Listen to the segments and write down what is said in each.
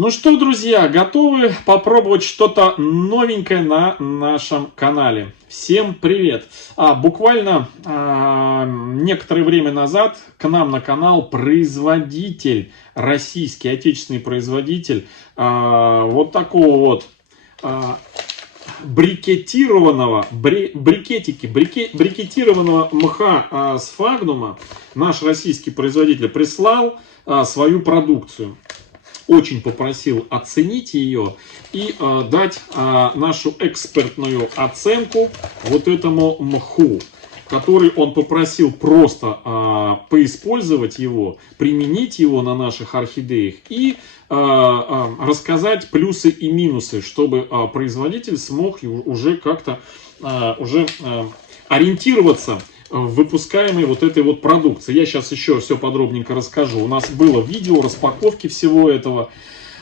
Ну что, друзья, готовы попробовать что-то новенькое на нашем канале? Всем привет! Буквально некоторое время назад к нам на канал производитель, российский, отечественный производитель вот такого вот брикетированного мха сфагнума, наш российский производитель прислал свою продукцию. Очень попросил оценить ее и дать нашу экспертную оценку вот этому мху, который он попросил просто поиспользовать его, применить его на наших орхидеях и рассказать плюсы и минусы, чтобы производитель смог уже как-то ориентироваться в выпускаемой вот этой вот продукции. Я сейчас еще все подробненько расскажу. У нас было видео распаковки всего этого.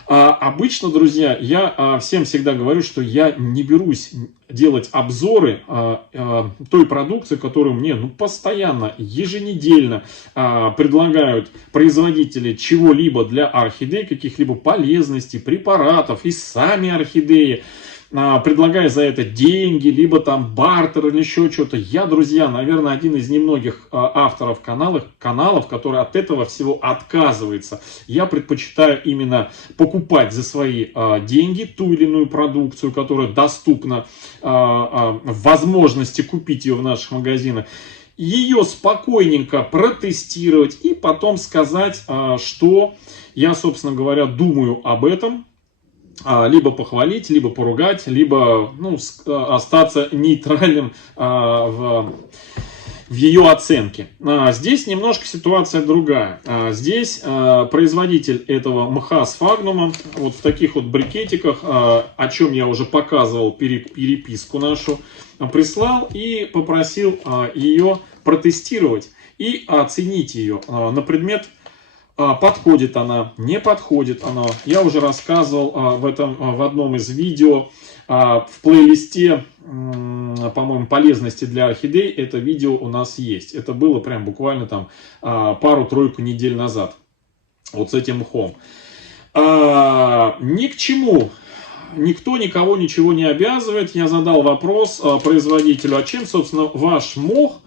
Обычно, друзья, я всем всегда говорю, что я не берусь делать обзоры той продукции, которую мне постоянно, еженедельно предлагают производители чего-либо для орхидей, каких-либо полезностей, препаратов и сами орхидеи, предлагая за это деньги, либо там бартер или еще что-то. Я, друзья, наверное, один из немногих авторов каналов, который от этого всего отказывается. Я предпочитаю именно покупать за свои деньги ту или иную продукцию, которая доступна в возможности купить ее в наших магазинах. Ее спокойненько протестировать и потом сказать, что я, собственно говоря, думаю об этом. Либо похвалить, либо поругать, либо остаться нейтральным в ее оценке. Здесь немножко ситуация другая. Здесь производитель этого мха сфагнума вот в таких вот брикетиках, о чем я уже показывал переписку нашу, прислал и попросил ее протестировать и оценить ее на предмет, подходит она, не подходит она. Я уже рассказывал в одном из видео в плейлисте, по-моему, полезности для орхидей. Это видео у нас есть. Это было прям буквально там пару-тройку недель назад. Вот с этим мхом. Ни к чему. Никто никого ничего не обязывает. Я задал вопрос производителю, а чем, собственно, ваш мох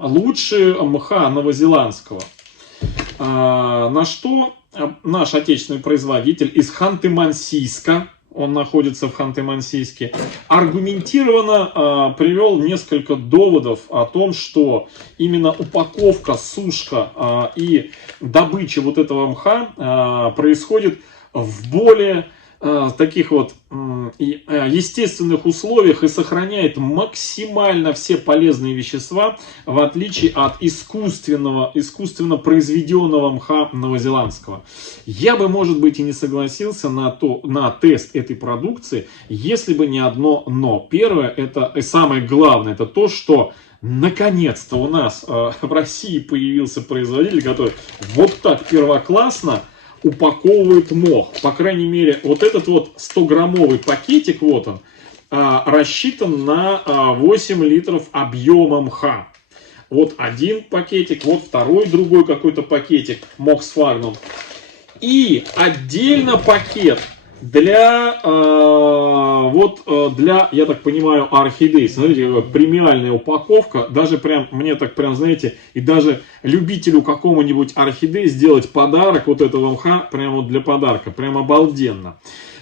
лучше мха новозеландского. На что наш отечественный производитель из Ханты-Мансийска, он находится в Ханты-Мансийске, аргументированно привел несколько доводов о том, что именно упаковка, сушка и добыча вот этого мха происходит в более таких вот естественных условиях и сохраняет максимально все полезные вещества, в отличие от искусственно произведенного мха новозеландского. Я бы, может быть, и не согласился на тест этой продукции, если бы не одно но. Первое, это и самое главное, это то, что наконец-то у нас в России появился производитель, который вот так первоклассно упаковывает мох. По крайней мере, вот этот вот 100-граммовый пакетик, вот он, рассчитан на 8 литров объема мха. Вот один пакетик, вот второй, другой какой-то пакетик, мох сфагнум. И отдельно пакет для, я так понимаю, орхидей. Смотрите, какая премиальная упаковка. Даже прям, мне так прям, знаете, и даже любителю какому-нибудь орхидей сделать подарок вот этого мха, прямо вот для подарка. Прям обалденно.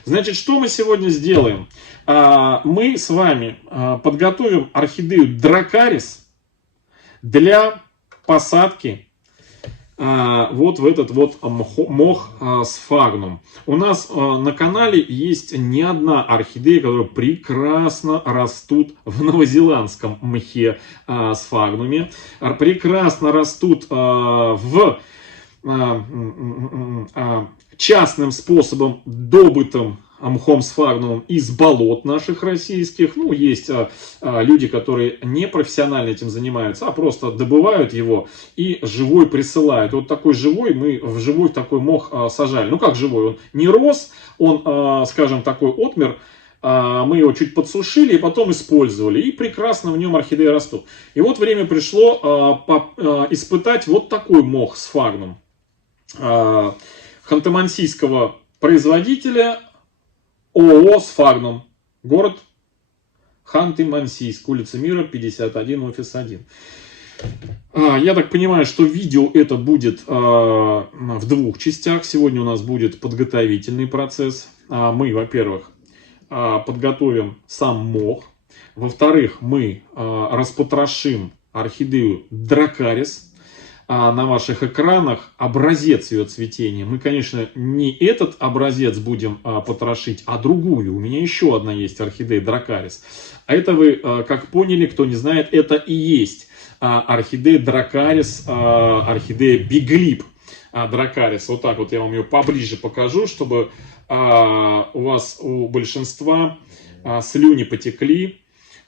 Значит, что мы сегодня сделаем? Мы с вами подготовим орхидею Дракарис для посадки вот в этот вот мох сфагнум. У нас на канале есть не одна орхидея, которая прекрасно растут в новозеландском мхе сфагнуме, прекрасно растут в частным способом добытым мхом сфагнумом из болот наших российских. Ну, есть люди, которые не профессионально этим занимаются, а просто добывают его и живой присылают. Вот такой живой, мы в живой такой мох сажали. Ну, как живой? Он не рос, он, скажем, такой отмер. Мы его чуть подсушили и потом использовали. И прекрасно в нем орхидеи растут. И вот время пришло испытать вот такой мох сфагнум. ханты-мансийского производителя ООО «Сфагнум». Город Ханты-Мансийск, улица Мира, 51, офис 1. Я так понимаю, что видео это будет в двух частях. Сегодня у нас будет подготовительный процесс. Мы, во-первых, подготовим сам мох. Во-вторых, мы распотрошим орхидею дракарис. На ваших экранах образец ее цветения. Мы, конечно, не этот образец будем потрошить, а другую. У меня еще одна есть орхидея дракарис. А это вы, как поняли, кто не знает, это и есть орхидея дракарис, орхидея биглип дракарис. Вот так вот я вам ее поближе покажу, чтобы у вас, у большинства слюни потекли.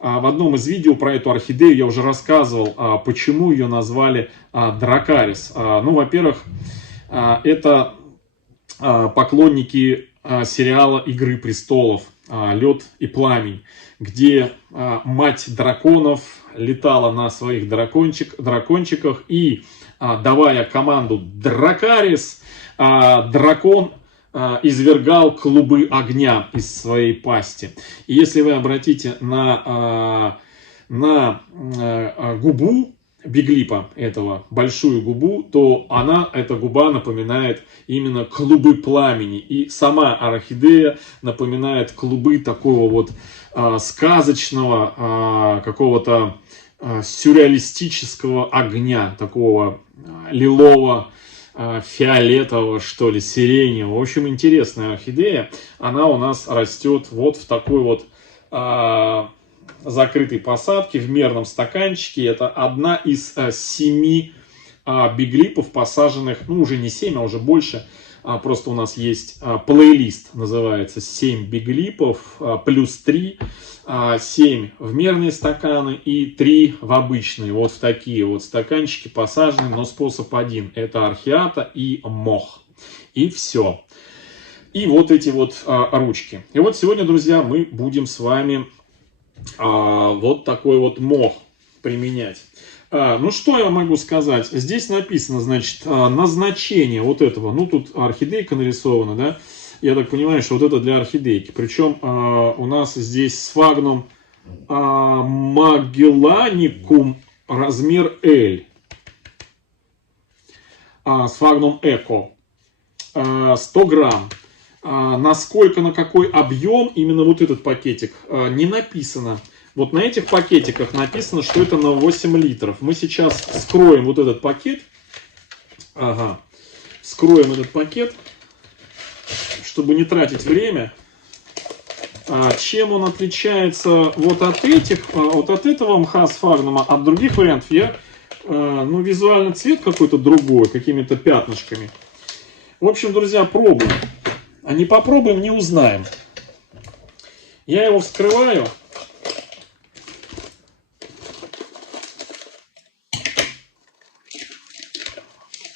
В одном из видео про эту орхидею я уже рассказывал, почему ее назвали дракарис. Ну, во-первых, это поклонники сериала «Игры престолов», «Лед и пламень», где мать драконов летала на своих дракончиках и, давая команду «Дракарис», дракон извергал клубы огня из своей пасти. И если вы обратите на губу биглипа этого, большую губу, то эта губа напоминает именно клубы пламени. И сама орхидея напоминает клубы такого вот сказочного, какого-то сюрреалистического огня, такого лилового, фиолетового, что ли, сиреневого. В общем, интересная орхидея. Она у нас растет вот в такой вот закрытой посадке, в мерном стаканчике. Это одна из 7 биглипов, посаженных, ну, уже не 7, а уже больше. Просто у нас есть плейлист, называется 7 биглипов, плюс 3. 7 в мерные стаканы и 3 в обычные. Вот в такие вот стаканчики посажены, но способ один. Это орхиата и мох. И все. И вот эти вот ручки. И вот сегодня, друзья, мы будем с вами вот такой вот мох применять. Ну, что я могу сказать? Здесь написано, значит, назначение вот этого. Ну, тут орхидейка нарисована, да? Я так понимаю, что вот это для орхидейки. Причем у нас здесь Сфагнум Магелланикум размер L. Сфагнум Эко. 100 грамм. Насколько, на какой объем именно вот этот пакетик, не написано. Вот на этих пакетиках написано, что это на 8 литров. Мы сейчас вскроем вот этот пакет. Ага. Вскроем этот пакет, чтобы не тратить время. Чем он отличается вот от этих, вот от этого мха Сфагнума, от других вариантов, ну, визуально цвет какой-то другой, какими-то пятнышками. В общем, друзья, пробуем. А не попробуем, не узнаем. Я его вскрываю.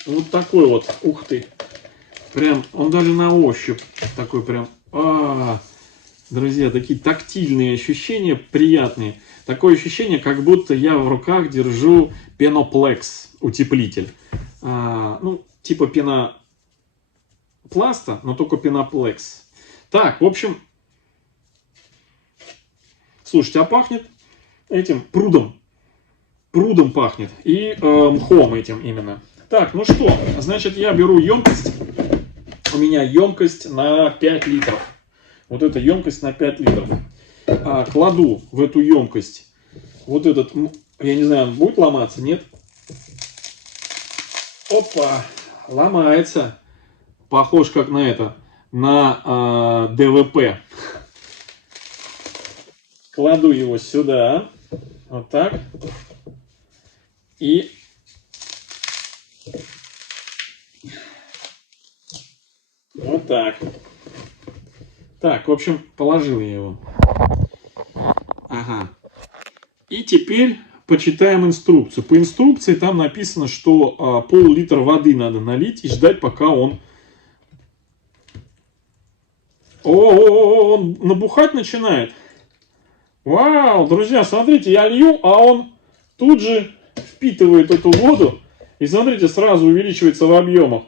Вот такой вот, ух ты. Прям, он даже на ощупь такой прям, друзья, такие тактильные ощущения, приятные. Такое ощущение, как будто я в руках держу пеноплекс, утеплитель. Ну, типа пенопласта, но только пеноплекс. Так, в общем, слушайте, а пахнет этим прудом. Прудом пахнет. И мхом этим именно. Так, ну что, значит, я беру емкость. У меня емкость на 5 литров. Вот эта емкость на 5 литров. Кладу в эту емкость вот этот, я не знаю, он будет ломаться, нет? Опа, ломается. Похож как на это, на ДВП. Кладу его сюда. Вот так. И вот так. Так, в общем, положил я его. Ага. И теперь почитаем инструкцию. По инструкции там написано, что пол-литра воды надо налить и ждать, пока он... он набухать начинает. Вау, друзья, смотрите, я лью, а он тут же впитывает эту воду. И смотрите, сразу увеличивается в объемах.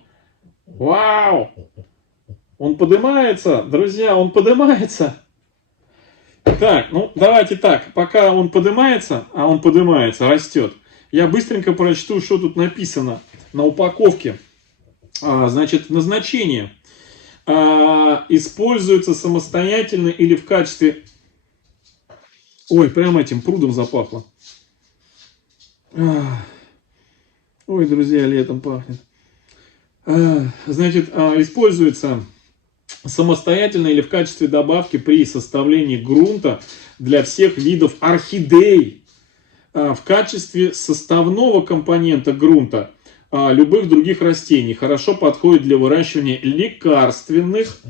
Вау! Он поднимается, друзья, он поднимается. Так, ну давайте так, пока он поднимается, а он поднимается, растет, я быстренько прочту, что тут написано на упаковке. Значит, назначение. Используется самостоятельно или в качестве... Ой, прямо этим прудом запахло. Ой, друзья, летом пахнет. Значит, используется самостоятельно или в качестве добавки при составлении грунта для всех видов орхидей, в качестве составного компонента грунта любых других растений. Хорошо подходит для выращивания лекарственных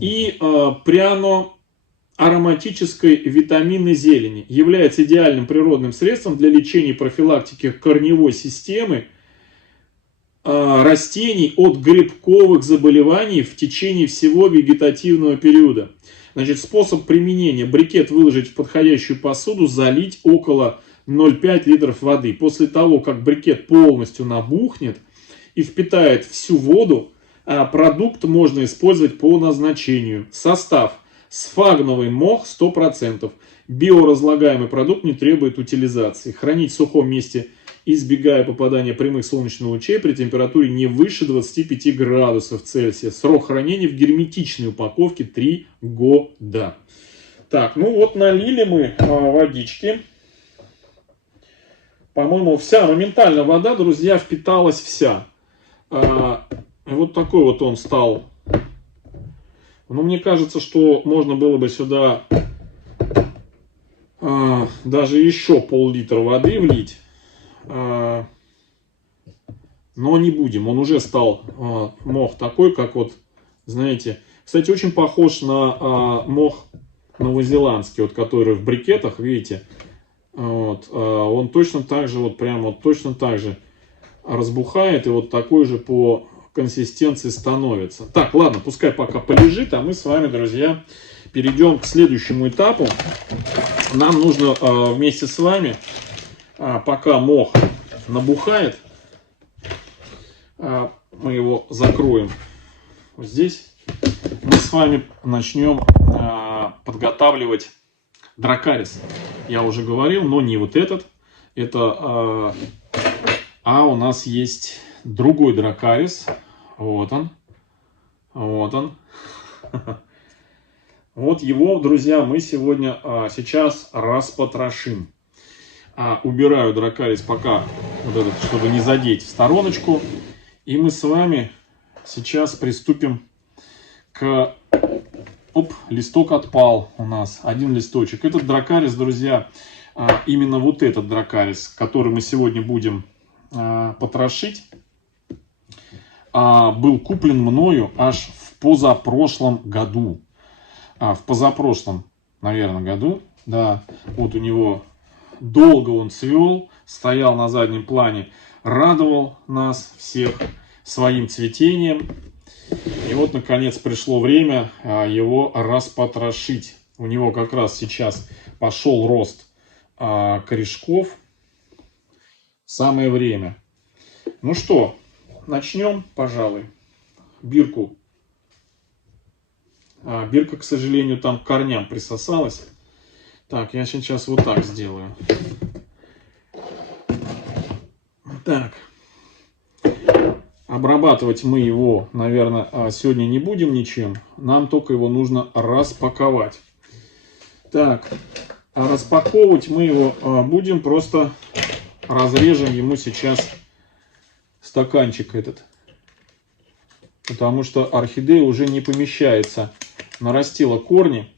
и пряно-ароматической витаминной зелени. Является идеальным природным средством для лечения и профилактики корневой системы растений от грибковых заболеваний в течение всего вегетативного периода. Значит, способ применения. Брикет выложить в подходящую посуду, залить около 0,5 литров воды. После того, как брикет полностью набухнет и впитает всю воду, продукт можно использовать по назначению. Состав. Сфагновый мох 100%. Биоразлагаемый продукт, не требует утилизации. Хранить в сухом месте, избегая попадания прямых солнечных лучей при температуре не выше 25 градусов Цельсия. Срок хранения в герметичной упаковке 3 года. Так, ну вот налили мы водички. По-моему, вся моментально вода, друзья, впиталась вся. Вот такой вот он стал. Но мне кажется, что можно было бы сюда даже еще пол-литра воды влить. Но не будем. Он уже стал мох такой, как вот, знаете. Кстати, очень похож на мох новозеландский, вот, который в брикетах, видите. Вот, он точно так же, вот прям вот точно так же разбухает и вот такой же по консистенции становится. Так, ладно, пускай пока полежит, а мы с вами, друзья, перейдем к следующему этапу. Нам нужно вместе с вами, пока мох набухает, мы его закроем вот здесь, мы с вами начнем подготавливать дракарис. Я уже говорил, но не вот этот. Это, у нас есть другой дракарис. Вот он. Вот он. Вот его, друзья, мы сегодня сейчас распотрошим. Убираю дракарис пока, вот этот, чтобы не задеть, в стороночку. И мы с вами сейчас приступим к... Оп, листок отпал у нас, один листочек. Этот дракарис, друзья, именно вот этот дракарис, который мы сегодня будем потрошить, был куплен мною аж в позапрошлом году. В позапрошлом, наверное, году, да, вот у него долго он цвел, стоял на заднем плане, радовал нас всех своим цветением. И вот, наконец, пришло время его распотрошить. У него как раз сейчас пошел рост корешков. Самое время. Ну что, начнем, пожалуй. Бирку. Бирка, к сожалению, там к корням присосалась. Так, я сейчас вот так сделаю. Так. Обрабатывать мы его, наверное, сегодня не будем ничем. Нам только его нужно распаковать. Так, распаковывать мы его будем, просто разрежем ему сейчас стаканчик этот. Потому что орхидея уже не помещается. Нарастила корни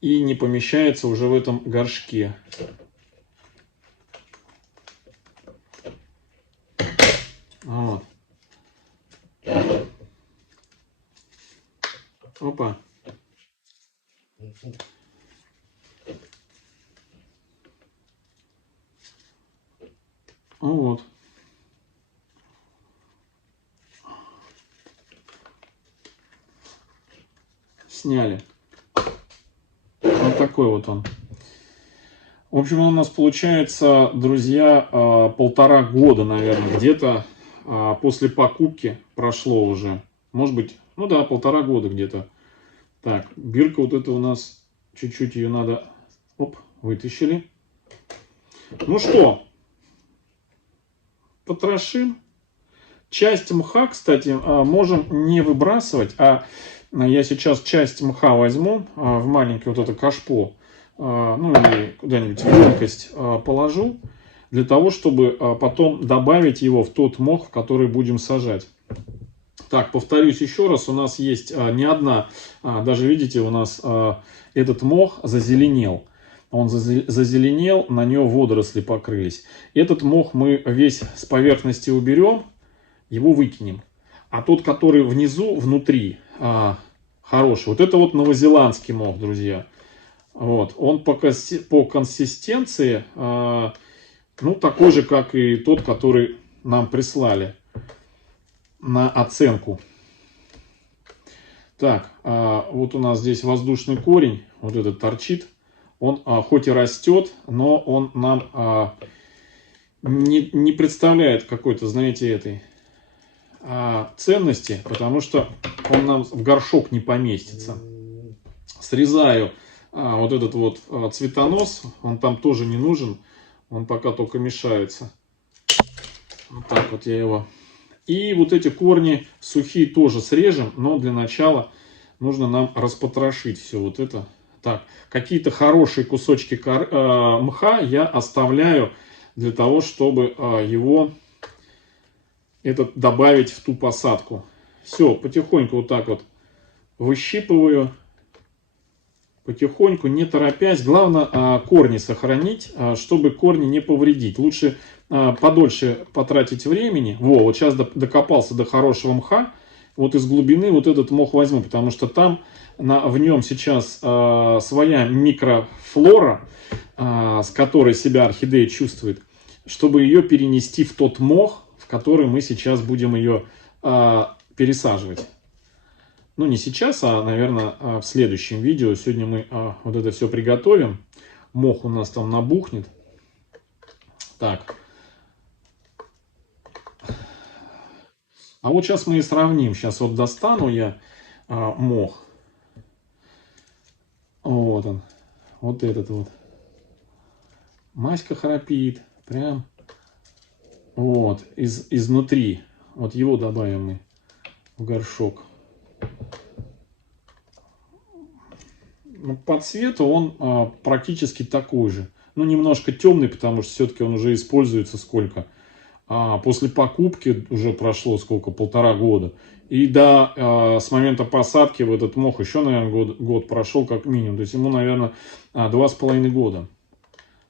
и не помещается уже в этом горшке. Вот. Опа. Вот. Сняли. Вот такой вот он. В общем, он у нас получается, друзья, 1,5 года, наверное, где-то после покупки прошло уже, может быть, ну да, 1,5 года где-то. Так, бирка вот это у нас, чуть-чуть ее надо, оп, вытащили. Ну что, потрошим. Часть мха, кстати, можем не выбрасывать, а я сейчас часть мха возьму в маленькое вот это кашпо, ну или куда-нибудь в емкость положу, для того, чтобы потом добавить его в тот мох, в который будем сажать. Так, повторюсь еще раз, у нас есть не одна, даже видите, у нас этот мох зазеленел. Он зазеленел, на него водоросли покрылись. Этот мох мы весь с поверхности уберем, его выкинем. А тот, который внизу, внутри, хороший. Вот это вот новозеландский мох, друзья. Вот. Он по консистенции, ну, такой же, как и тот, который нам прислали на оценку. Так, вот у нас здесь воздушный корень, вот этот торчит. Он хоть и растет, но он нам не представляет какой-то, знаете, этой ценности, потому что он нам в горшок не поместится. Срезаю вот этот вот цветонос, он там тоже не нужен, он пока только мешается. Вот так вот я его. И вот эти корни сухие тоже срежем, но для начала нужно нам распотрошить все вот это. Так, какие-то хорошие кусочки мха я оставляю для того, чтобы его добавить в ту посадку. Все, потихоньку вот так вот выщипываю. Потихоньку, не торопясь. Главное корни сохранить, чтобы корни не повредить. Лучше подольше потратить времени. Во, вот сейчас докопался до хорошего мха. Вот из глубины вот этот мох возьму, потому что там в нем сейчас своя микрофлора, с которой себя орхидея чувствует, чтобы ее перенести в тот мох, в который мы сейчас будем ее пересаживать. Ну, не сейчас, а, наверное, в следующем видео. Сегодня мы вот это все приготовим. Мох у нас там набухнет. Так. А вот сейчас мы и сравним. Сейчас вот достану я мох. Вот он. Вот этот вот. Маська храпит. Прям. Вот. Изнутри. Вот его добавим мы в горшок. По цвету он практически такой же. Ну, немножко темный, потому что все-таки он уже используется сколько? После покупки уже прошло сколько? 1,5 года. И да, с момента посадки в этот мох еще, наверное, год прошел как минимум. То есть ему, наверное, 2,5 года.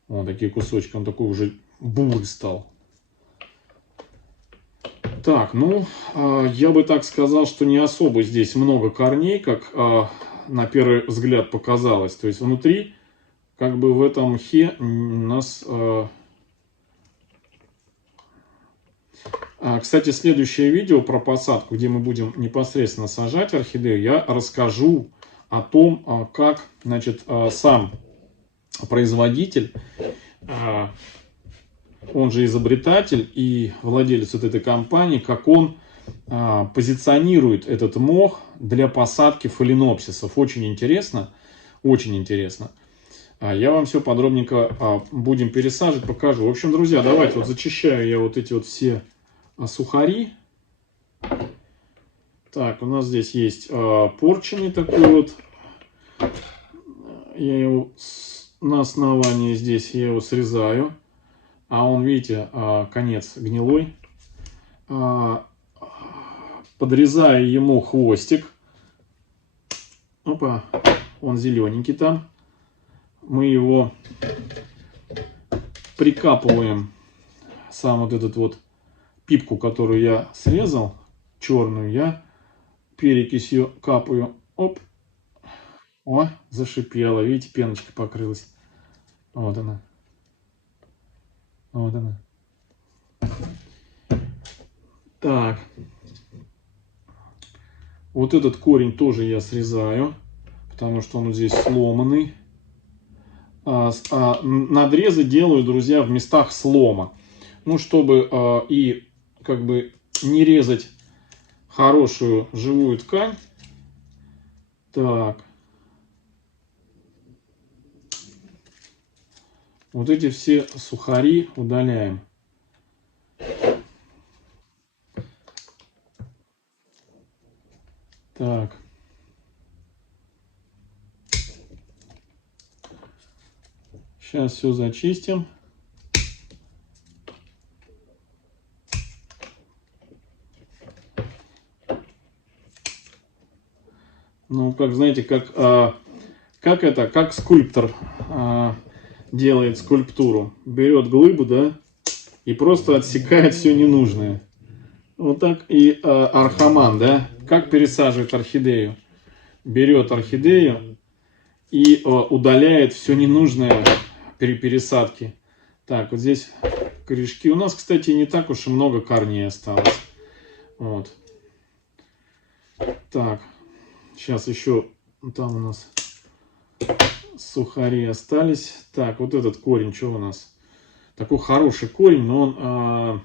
Вот такие кусочки. Он такой уже бурый стал. Так, ну, я бы так сказал, что не особо здесь много корней, как на первый взгляд показалось. То есть внутри, как бы в этом мхе у нас... Кстати, следующее видео про посадку, где мы будем непосредственно сажать орхидею, я расскажу о том, как, значит, сам производитель, он же изобретатель и владелец вот этой компании, как он позиционирует этот мох для посадки фаленопсисов. Очень интересно, очень интересно. Я вам все подробненько будем пересаживать, покажу. В общем, друзья, давайте вот зачищаю я вот эти вот все сухари. Так, у нас здесь есть порченый такой вот. Я его на основании здесь я его срезаю. А он, видите, конец гнилой. Подрезаю ему хвостик. Опа, он зелененький там. Мы его прикапываем, сам вот этот вот пипку, которую я срезал, черную, я перекисью капаю. Оп. О, зашипела. Видите, пеночка покрылась. Вот она. Вот она. Так. Вот этот корень тоже я срезаю, потому что он вот здесь сломанный. Надрезы делаю, друзья, в местах слома. Ну, чтобы и как бы не резать хорошую живую ткань. Так. Вот эти все сухари удаляем. Так. Сейчас все зачистим. Ну, как, знаете, как скульптор делает скульптуру. Берет глыбу, да, и просто отсекает все ненужное. Вот так и архаман, да, как пересаживает орхидею. Берет орхидею и удаляет все ненужное при пересадке. Так, вот здесь корешки. У нас, кстати, не так уж и много корней осталось. Вот. Так, сейчас еще там у нас сухари остались. Так, вот этот корень, что у нас? Такой хороший корень, но он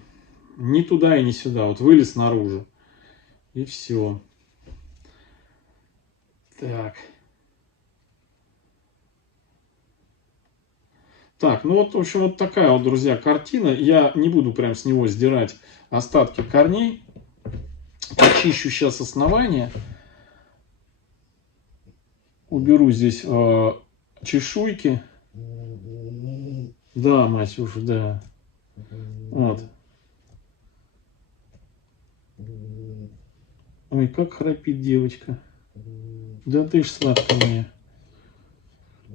ни туда и ни сюда. Вот вылез наружу. И все. Так. Так, ну вот, в общем, вот такая вот, друзья, картина. Я не буду прям с него сдирать остатки корней. Почищу сейчас основание. Уберу здесь чешуйки. Да, Масюша, да. Вот. Ой, как храпит девочка. Да ты ж сладкая моя.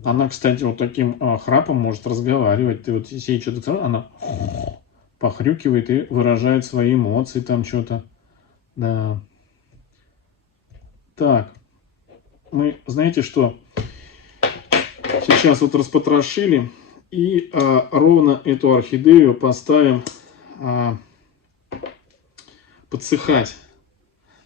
Она, кстати, вот таким храпом может разговаривать. Ты вот ей что-то сказал, она похрюкивает и выражает свои эмоции, там что-то. Да. Так. Мы, знаете что, сейчас вот распотрошили и ровно эту орхидею поставим подсыхать.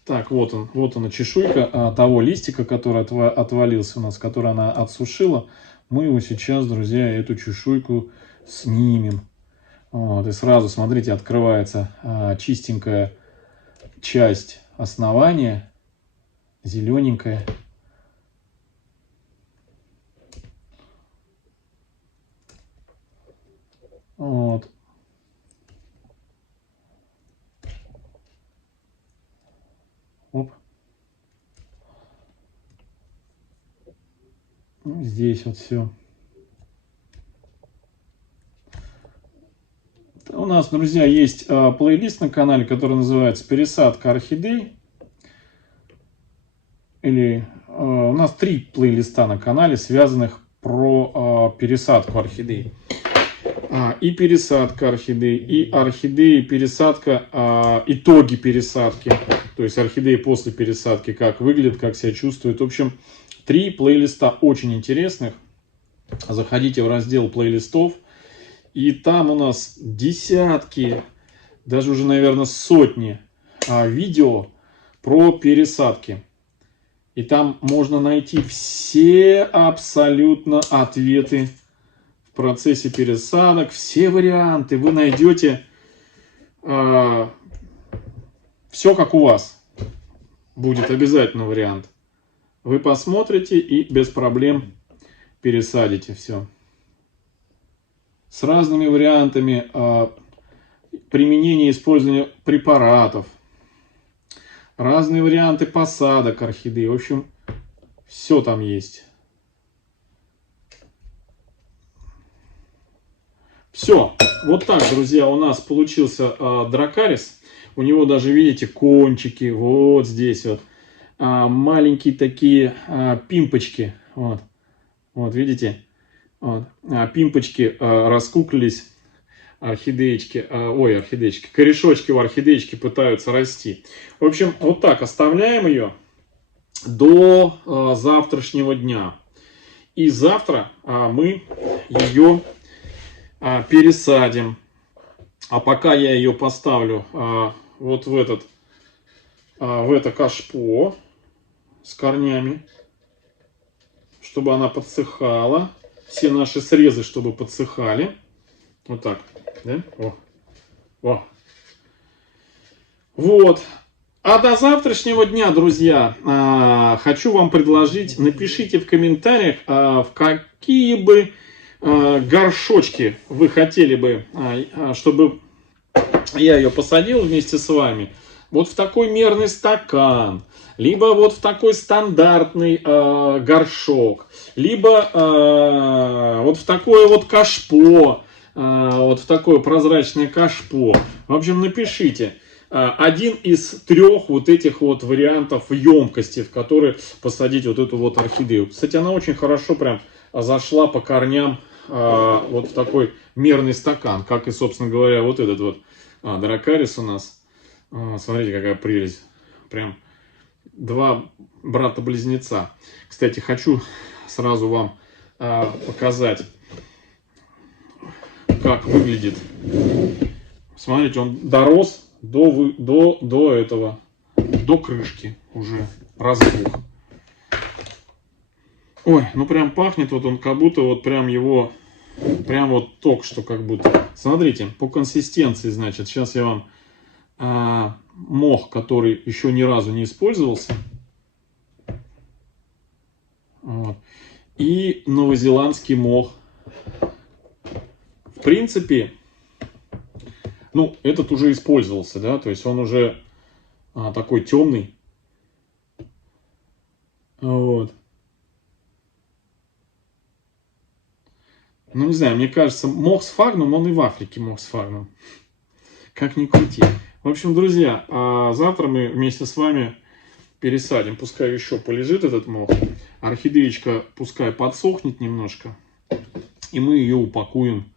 Так, вот она чешуйка того листика, который отвалился у нас, который она отсушила. Мы его сейчас, друзья, эту чешуйку снимем. Вот, и сразу, смотрите, открывается чистенькая часть основания, зелененькая. Вот. Оп. Ну, здесь вот все. У нас, друзья, есть плейлист на канале, который называется «Пересадка орхидей». Или у нас 3 плейлиста на канале, связанных про пересадку орхидей. И пересадка орхидей, и орхидеи, пересадка, итоги пересадки. То есть орхидеи после пересадки, как выглядят, как себя чувствуют. В общем, 3 плейлиста очень интересных. Заходите в раздел плейлистов. И там у нас десятки, даже уже, наверное, сотни видео про пересадки. И там можно найти все абсолютно ответы в процессе пересадок, все варианты. Вы найдете все как у вас. Будет обязательно вариант. Вы посмотрите и без проблем пересадите все. С разными вариантами применения, использования препаратов. Разные варианты посадок орхидей. В общем, все там есть. Все. Вот так, друзья, у нас получился дракарис. У него даже, видите, кончики. Вот здесь вот. Маленькие такие пимпочки. Вот. Вот, видите? Вот. Пимпочки раскуклились. Орхидеечки, орхидеечки, корешочки у орхидеечки пытаются расти. В общем, вот так оставляем ее до завтрашнего дня. И завтра мы ее пересадим. А пока я ее поставлю вот в это кашпо с корнями, чтобы она подсыхала. Все наши срезы, чтобы подсыхали. Вот так. Да? О. Вот. А до завтрашнего дня, друзья, хочу вам предложить, напишите в комментариях, в какие бы горшочки вы хотели бы, чтобы я ее посадил вместе с вами. Вот в такой мерный стакан, либо вот в такой стандартный горшок, либо вот в такое вот кашпо, вот в такое прозрачное кашпо. В общем, напишите один из 3 вот этих вот вариантов емкости, в которые посадить вот эту вот орхидею. Кстати, она очень хорошо прям зашла по корням вот в такой мерный стакан, как и, собственно говоря, вот этот вот дракарис у нас. Смотрите, какая прелесть. Прям 2 брата-близнеца. Кстати, хочу сразу вам показать, как выглядит. Смотрите, он дорос до этого, до крышки уже разбух. Ой, ну прям пахнет вот он, как будто вот прям его, прям вот только что как будто. Смотрите, по консистенции, значит, сейчас я вам мох, который еще ни разу не использовался. Вот. И новозеландский мох. В принципе, ну, этот уже использовался, да, то есть он уже такой темный. Вот. Ну, не знаю, мне кажется, мох сфагнум, он и в Африке мох сфагнум. Как ни крути. В общем, друзья, завтра мы вместе с вами пересадим. Пускай еще полежит этот мох. Орхидеечка пускай подсохнет немножко. И мы ее упакуем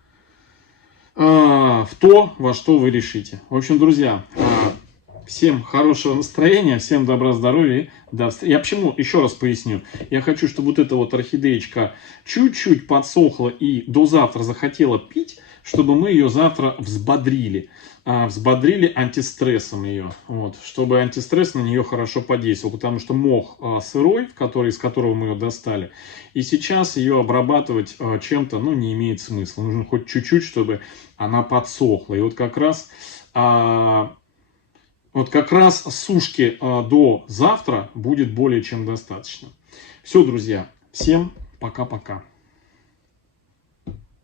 в то, во что вы решите. В общем, друзья, всем хорошего настроения, всем добра, здоровья. Я почему, еще раз поясню. Я хочу, чтобы вот эта вот орхидеечка чуть-чуть подсохла и до завтра захотела пить, чтобы мы ее завтра взбодрили. Взбодрили антистрессом ее. Вот, чтобы антистресс на нее хорошо подействовал. Потому что мох сырой, из которого мы ее достали. И сейчас ее обрабатывать чем-то не имеет смысла. Нужно хоть чуть-чуть, чтобы она подсохла. И вот как раз сушки до завтра будет более чем достаточно. Все, друзья. Всем пока-пока.